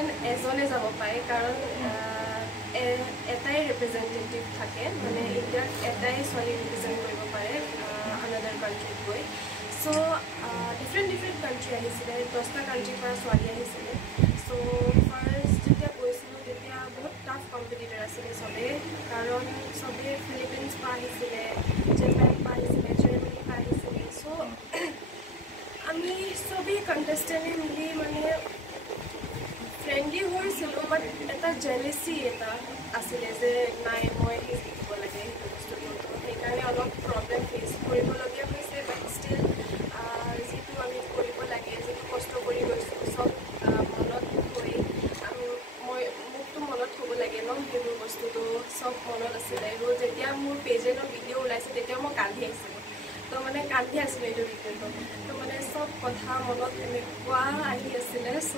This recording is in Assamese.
কণ্টেষ্টেণ্ট এজনে যাব পাৰে কাৰণ এটাই ৰিপ্ৰেজেণ্টেটিভ থাকে মানে ইণ্ডিয়াত এটাই ছোৱালী ৰিপ্ৰেজেণ্ট কৰিব পাৰে আনাদাৰ কাণ্ট্ৰিত গৈ চ' ডিফাৰেণ্ট কাণ্ট্ৰি আহিছিলে 10টা কাণ্ট্ৰিৰ পৰা ছোৱালী আহিছিলে চ' ফাৰ্ষ্ট যেতিয়া গৈছিলোঁ তেতিয়া বহুত টাফ কম্পিটিটৰ আছিলে চবেই কাৰণ চবেই ফিলিপিনছ পৰা আহিছিলে জাপান পৰা আহিছিলে জাৰ্মানী পৰা আহিছিলে চ' আমি চবেই কণ্টেষ্টেণ্টে মিলি মানে ফ্ৰেণ্ডলি হৈছিলোঁ বাট এটা জেলেচি এটা আছিলে যে নাই মই শিকিব লাগে সেইটো বস্তুটো সেইকাৰণে অলপ প্ৰব্লেম ফেচ কৰিবলগীয়া হৈছে বাট ষ্টিল যিটো আমি কৰিব লাগে যিটো কষ্ট কৰি গৈছোঁ চব মনত হৈ মোকতো মনত হ'ব লাগে ন সেইবোৰ বস্তুটো চব মনত আছিলে আৰু যেতিয়া মোৰ পেজেনৰ ভিডিঅ' ওলাইছে তেতিয়াও মই কান্দি আহিছিলোঁ তো মানে কান্দি আছিলে এইটো ভিডিঅ'টো তো মানে চব কথা মনত এনেকুৱা আহি আছিলে চ'